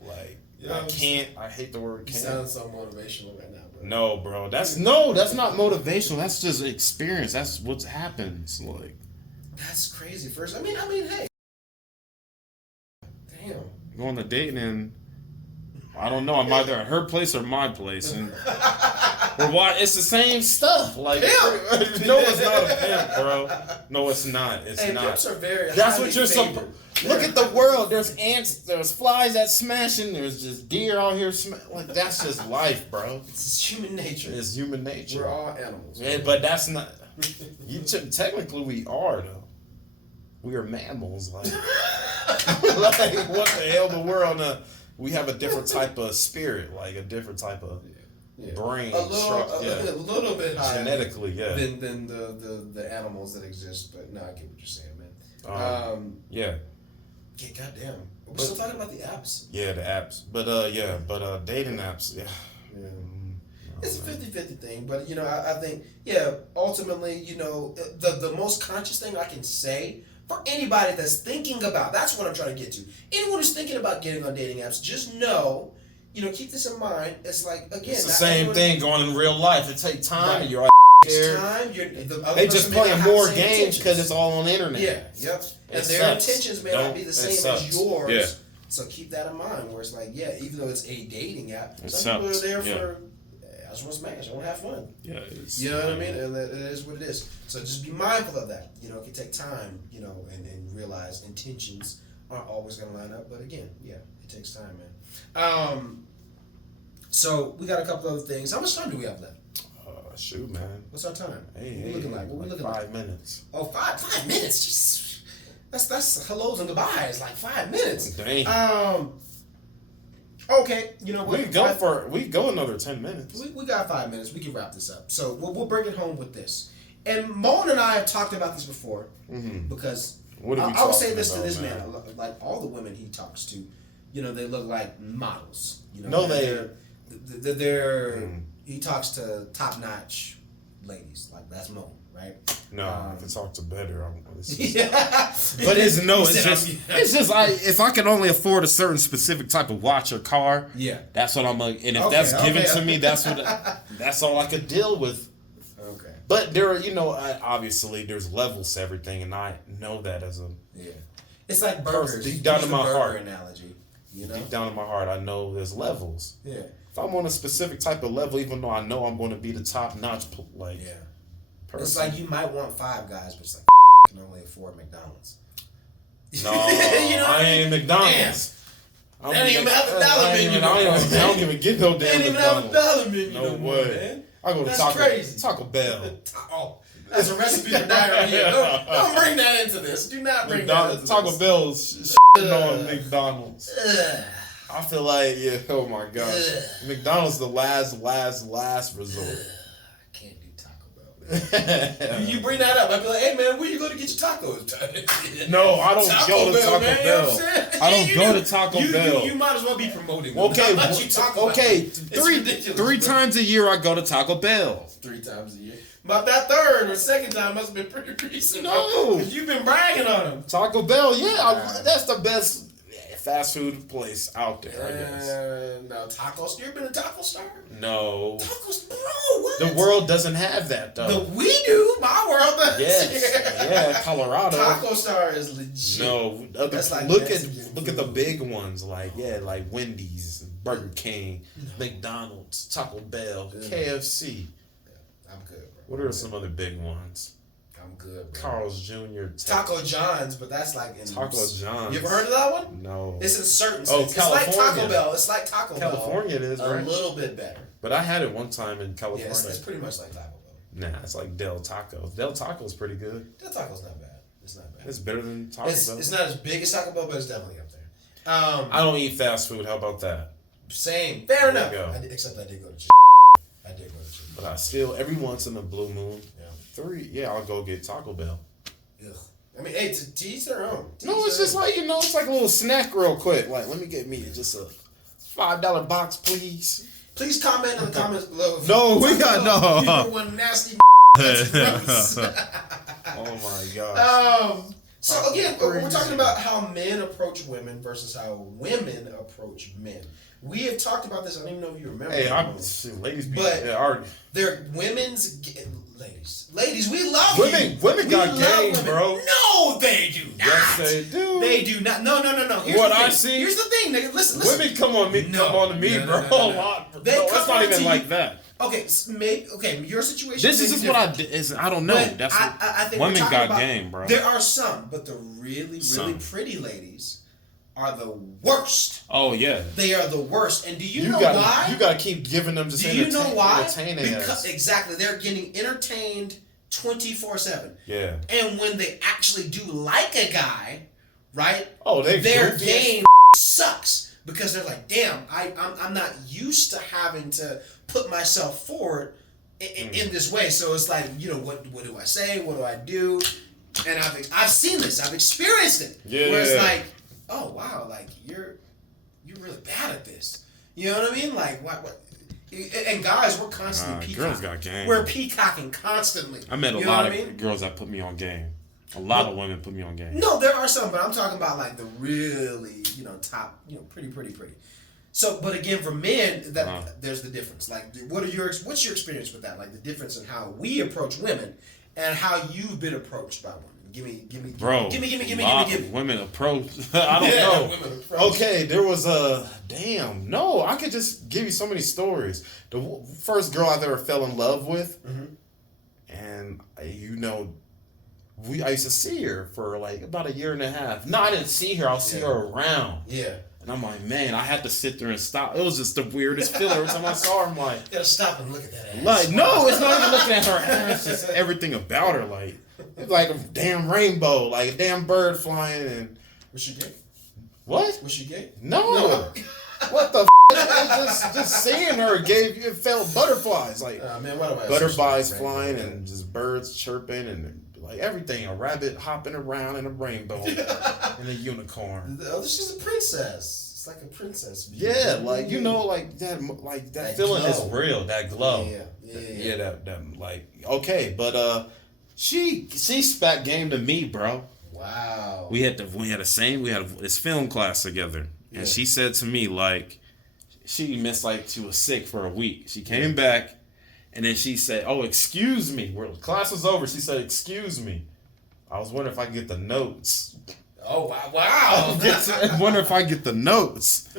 Like I can't. I hate the word can't. You sound so motivational right now. No, bro. That's not motivational. That's just experience. That's what happens. Like, that's crazy. First, I mean, hey, damn. Go on a date and I don't know. I'm either at her place or my place, and it's the same stuff. Like, no, it's not a pimp, bro. No, it's not. It's not. Pimps are very. That's what you're supposed. Look at the world. There's ants. There's flies that smashing. There's just deer out here. Like, that's just life, bro. It's human nature. It's human nature. We're all animals. Yeah, but that's not. Technically, we are though. We are mammals. Like, like what the hell? The world. We have a different type of spirit. Like a different type of brain. A little bit higher genetically, than the animals that exist. But no, I get what you're saying, man. Yeah. Yeah, goddamn. We're still talking about the apps. Yeah, the apps. But dating apps, yeah. It's a 50-50 thing, but I think ultimately, the most conscious thing I can say for anybody that's thinking about, that's what I'm trying to get to. Anyone who's thinking about getting on dating apps, just know, keep this in mind. It's like, again, it's the same thing going in real life. It takes time, and you're they just playing more games because it's all on the internet. Yeah, yep. And their intentions may not be the same as yours. Yeah. So keep that in mind. Where it's like, even though it's a dating app, some people are there for, I just want to smash, I want to have fun. Yeah, you know what I mean? And it is what it is. So just be mindful of that. It can take time, and realize intentions aren't always going to line up. But again, it takes time, man. So we got a couple other things. How much time do we have left? Shoot, man. What's our time? Hey, what we looking like? What we looking 5 minutes. Oh, 5 minutes. Just, that's hellos and goodbyes. Like 5 minutes. Dang. Okay. You know what? We go another 10 minutes. We got 5 minutes. We can wrap this up. So we'll bring it home with this. And Moan and I have talked about this before because I would say this to this man. Like all the women he talks to, they look like models. They're he talks to top-notch ladies. Like, that's Mo, right? No, I can talk to better. But it's just if I can only afford a certain specific type of watch or car, that's what I'm like. And if that's given to me, that's all I could deal with. Okay. But there are, obviously there's levels to everything, and I know that as a It's like burgers. Deep down in my heart, analogy. Deep down in my heart, I know there's levels. Yeah. If I'm on a specific type of level, even though I know I'm going to be the top notch, person. It's like you might want 5 guys, but it's like can only afford McDonald's. No, I ain't McDonald's. They don't even have a dollar menu. I don't even get no damn McDonald's. They don't even have a dollar menu no way. Man. I go to Taco Bell. That's a recipe for diarrhea. Don't bring that into this. Do not bring that into Taco this. Bell's on McDonald's. I feel like, oh my gosh. McDonald's the last resort. I can't do Taco Bell. You bring that up. I'd be like, hey man, where you go to get your tacos? No, I don't go to Taco man, Bell. You know what I'm saying? I don't go to Taco Bell. You might as well be promoting. Okay, three times a year I go to Taco Bell. 3 times a year. About that third or second time must have been pretty recent. No, because you've been bragging on them. Taco Bell, that's the best fast food place out there. I guess. No, tacos. You ever been to Taco Star? No. Tacos, bro. What? The world doesn't have that though. We do. My world does. Yes. Yeah, Colorado. Taco Star is legit. No, look at the big ones like Wendy's, Burger King, McDonald's, Taco Bell, KFC. I'm good, bro. What are some other big ones? I'm good, bro. Carl's Jr. Taco John's, but that's like in Taco John's. You ever heard of that one? No. It's in certain states. It's like Taco Bell. It's like Taco Bell. California it is, right? A little bit better. But I had it one time in California. Yeah, it's pretty much like Taco Bell. Nah, it's like Del Taco. Del Taco's pretty good. Del Taco's not bad. It's not bad. It's better than Taco Bell. It's not as big as Taco Bell, but it's definitely up there. I don't eat fast food. How about that? Same. Fair enough. Except I did go to chicken. But I still, every once in a blue moon, I'll go get Taco Bell. Ugh. I mean, hey, to each their own. It's just like, it's like a little snack real quick. Like, let me get me just a $5 box, please. Please comment in the comments below. No, we got no. You one nasty. Oh my gosh. So again, we're talking about how men approach women versus how women approach men. We have talked about this. I don't even know if you remember. Hey, ladies, they're women's ladies. We love you. Women got game, bro. No, they do not. Yes, they do. They do not. No. Here's the thing, nigga. Listen. Women come on me, bro. A lot. It's not even like that. Okay, your situation. This is just what I don't know. But that's I think women got game, bro. There are some, but the really pretty ladies are the worst. Oh yeah, they are the worst. And do you know why? You gotta keep giving them just. Do you know why? Because exactly, they're getting entertained 24/7. Yeah. And when they actually do like a guy, right? Oh, their game sucks because they're like, damn, I'm not used to having to put myself forward in this way. So it's like, what do I say? What do I do? And I've seen this. I've experienced it. Yeah. Where it's like, oh wow, like you're really bad at this. You know what I mean? Like what? And guys, we're constantly peacocking. Girls got game. We're peacocking constantly. I met a lot of girls that put me on game. A lot of women put me on game. No, there are some, but I'm talking about like the really, top, pretty. So, but again, for men, there's the difference. Like, what's your experience with that? Like the difference in how we approach women and how you've been approached by women. Give me. Women approach. I don't know. Women approach. Okay, there was I could just give you so many stories. The first girl I ever fell in love with, and I used to see her for like about a year and a half. No, I didn't see her. I'll see her around. Yeah. And I'm like, man, I had to sit there and stop. It was just the weirdest feeling. Every time I saw her, I'm like, you gotta stop and look at that ass. Like, no, it's not even looking at her ass. It's everything about her. Like, it's like a damn rainbow, like a damn bird flying. And was she gay? What? Was she gay? No. What the? Just seeing her it felt butterflies, like butterflies flying and just birds chirping and like everything. A rabbit hopping around in a rainbow and a unicorn. She's a princess. It's like a princess. Yeah, like that feeling is real. That glow. Yeah. That like okay, but she spat game to me, bro. Wow. We had this film class together, and she said to me like she was sick for a week. She came back. And then she said, "Oh, excuse me." Class was over. She said, "Excuse me. I was wondering if I could get the notes." Oh wow! I wonder if I get the notes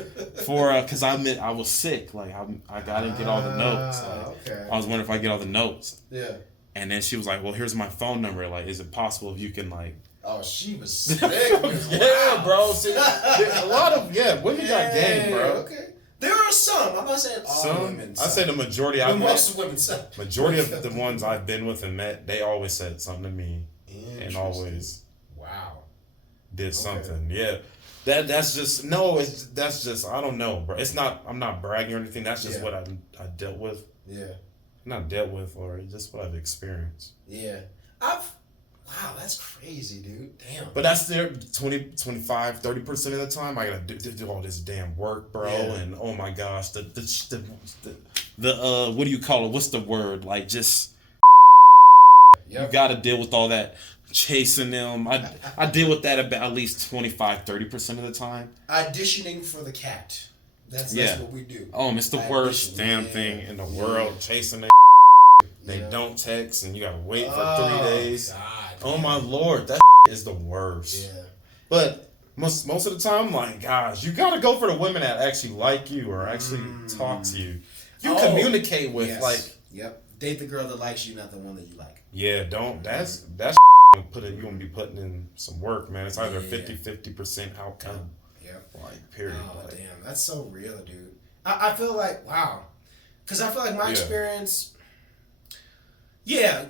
for because I was sick. Like I didn't get all the notes. Okay. I was wondering if I get all the notes. Yeah. And then she was like, "Well, here's my phone number. Like, is it possible if you can like?" Oh, she was sick. Yeah, bro. See, a lot of women got game, bro. Okay. There are some. I'm not saying all women. I say the majority. Most women. Majority of the ones I've been with and met, they always said something to me, and always did something. Yeah, that's just I don't know, bro. It's not. I'm not bragging or anything. That's just what I dealt with. Yeah. not dealt with, or just what I've experienced. Yeah. Wow, that's crazy, dude. Damn. But that's there 20, 25, 30% of the time. I gotta do all this damn work, bro. Yeah. And oh my gosh, the what do you call it? What's the word? Like just you gotta deal with all that chasing them. I deal with that about at least 25, 30% of the time. Auditioning for the cat. That's what we do. Oh, it's the worst damn thing in the world. Chasing them. They don't text, and you gotta wait for 3 days. God, oh my Lord, that is the worst. Yeah. But most of the time, like, gosh, you gotta go for the women that actually like you or actually talk to you. You communicate with Date the girl that likes you, not the one that you like. Yeah, don't. That's you're gonna be putting in some work, man. It's either 50% outcome. Yeah. Like, period. Oh, damn, that's so real, dude. I feel like because I feel like my experience. Yeah,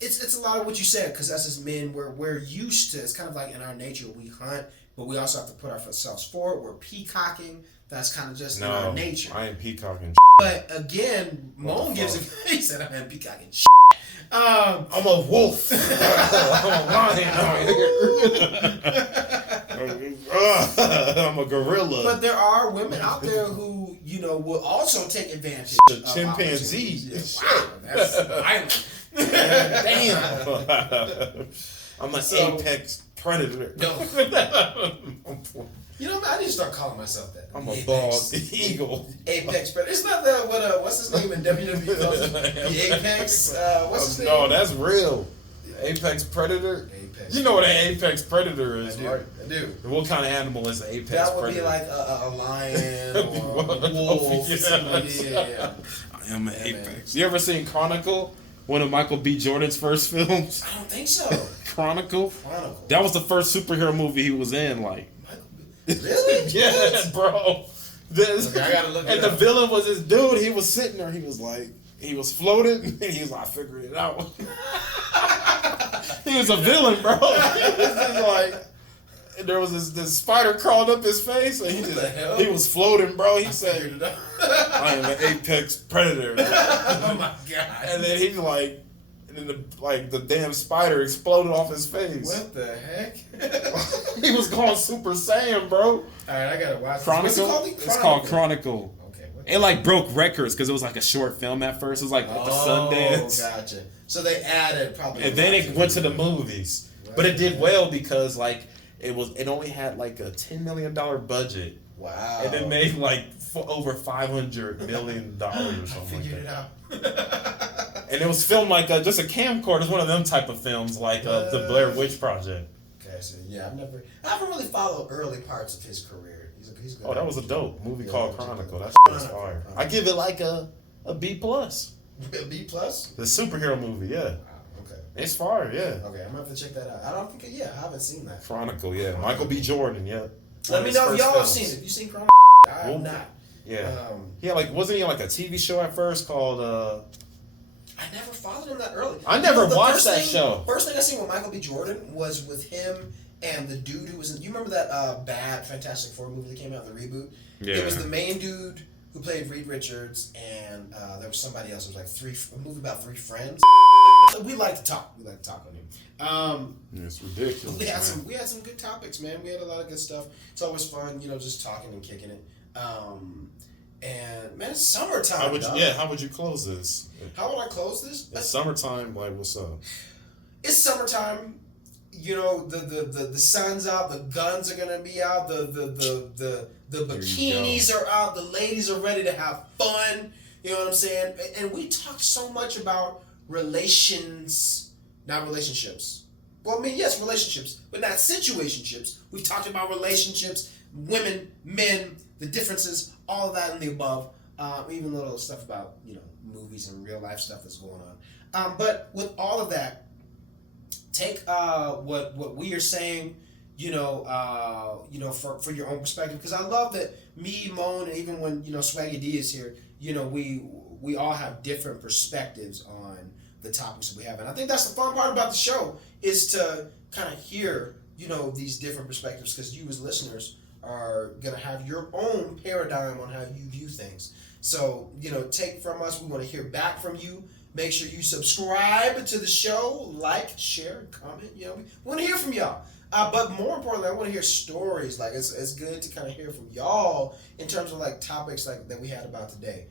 it's a lot of what you said, because us as men, we're used to, it's kind of like in our nature, we hunt, but we also have to put ourselves forward. We're peacocking. That's kind of just in our nature. I ain't peacocking. But again, Moan gives a, he said I am peacocking. I'm a wolf. I'm a lion. I'm a gorilla. But there are women out there who, will also take advantage of chimpanzee. Wow, that's violent. Damn. I'm an apex predator. No. I need to start calling myself that. I'm a bald eagle. Apex predator. It's not what's his name in WWE calls it? The Apex. What's his name? No, that's real. Apex predator. You know what an apex predator is, right? I do. What kind of animal is an apex predator? That would be like a lion or a wolf. Yeah. I am an apex. You ever seen Chronicle? One of Michael B. Jordan's first films? I don't think so. Chronicle? That was the first superhero movie he was in, like. Michael B. Really? Yeah, bro. I gotta look and the villain was this dude. He was sitting there. He was like, he was floating. And he was like, I figured it out. He was a villain, bro. He was just like, there was this spider crawled up his face, and he was floating, bro. He said, I am an apex predator. Oh my god! And then he like, and then the damn spider exploded off his face. What the heck? He was going Super Saiyan, bro. All right, I gotta watch. Chronicle. It's called Chronicle. Okay. It like broke records because it was like a short film at first. It was like the Sundance. Oh, gotcha. So they added probably. And then it went to the movies, but it did well because like it only had like a $10 million budget. Wow. And it made like over $500 million or something. Figured it out. And it was filmed like just a camcorder. It's one of them type of films, like the Blair Witch Project. Okay, so yeah, I haven't really followed early parts of his career. He's good. Oh, that was a dope movie called Chronicle. That shit was fire. I give it like a B+. A B+? The superhero movie, yeah. Okay. It's fire, yeah. Okay, I'm gonna have to check that out. I don't think, I haven't seen that. Chronicle, yeah. Michael B. Jordan, yeah. Let me know if y'all have seen it. Have you seen Chronicle? I have not. Yeah. Wasn't he like a TV show at first called I never followed him that early. I never watched that show. First thing I seen with Michael B. Jordan was with him and the dude who was in. You remember that bad Fantastic Four movie that came out, the reboot? Yeah. It was the main dude who played Reed Richards, and there was somebody else. It was like a movie about three friends. We like to talk. We like to talk on him. It's ridiculous. We had some good topics, man. We had a lot of good stuff. It's always fun, just talking and kicking it. And man, it's summertime. How would you close this? How would I close this? It's summertime. Like, what's up? It's summertime. The sun's out. The guns are gonna be out. The bikinis are out. The ladies are ready to have fun. You know what I'm saying? And we talk so much about relations, not relationships. Well, I mean, yes, relationships, but not situationships. We've talked about relationships, women, men, the differences, all of that and the above. Even little stuff about, movies and real life stuff that's going on. But with all of that, take what we are saying, for your own perspective. Because I love that me, Moan, and even when, Swaggy D is here, we all have different perspectives on the topics that we have. And I think that's the fun part about the show, is to kind of hear, these different perspectives, because you as listeners are gonna have your own paradigm on how you view things. So, take from us. We want to hear back from you. Make sure you subscribe to the show, like, share, comment. We want to hear from y'all. But more importantly, I want to hear stories. Like, it's good to kind of hear from y'all in terms of like topics like that we had about today.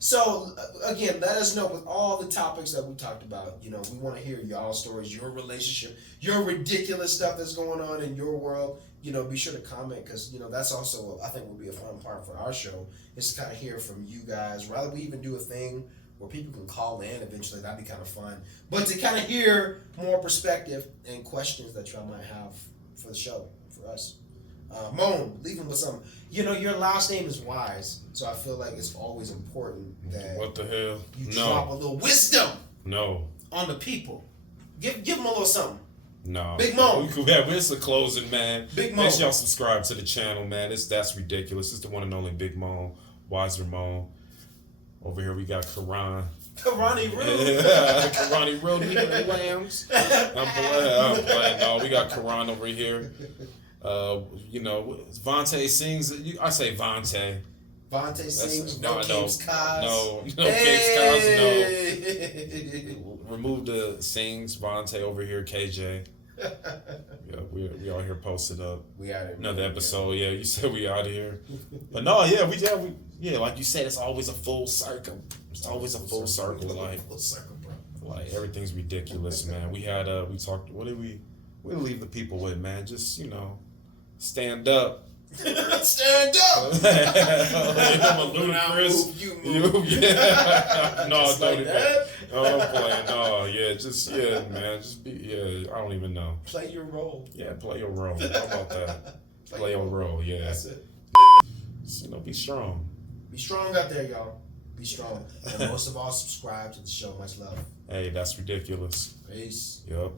So again, let us know with all the topics that we talked about. We want to hear y'all stories, your relationship, your ridiculous stuff that's going on in your world. Be sure to comment, because that's also, I think, will be a fun part for our show, is to kind of hear from you guys. Rather, we even do a thing where people can call in eventually. That'd be kind of fun. But to kind of hear more perspective and questions that y'all might have for the show, for us. Moan, leave them with something. Your last name is Wise, so I feel like it's always important that what the hell? You drop a little wisdom. No. On the people. Give them a little something. No. Big Mo. It's a closing, man. Big Mo. Make sure y'all subscribe to the channel, man. That's ridiculous. It's the one and only Big Mo, Wise Ramon. Over here we got Kurran. Karani Rude. Yeah, Karani Rude. Lambs. I'm playing. No, we got Kurran over here. Vontae sings. I say Vontae. Vontae sings. No, Capes Cos. No, Capes Cos. No. Remove the sings. Vontae over here. KJ. Yeah, we all here posted up. We out here. Another episode. Yeah, you said we out here. But no, we like you said, it's always a full circle. It's always a full circle. Like full circle, bro. Like everything's ridiculous, man. We talked. What did we leave the people with, man? Just stand up. Stand up. I'm a ludicrous. No, just don't like that. No, I'm playing. No, man. Just be. I don't even know. Play your role. Yeah, play your role. How about that? Play your role. Yeah. That's it. Be strong. Be strong out there, y'all. Be strong. And most of all, subscribe to the show. Much love. Hey, that's ridiculous. Peace. Yep.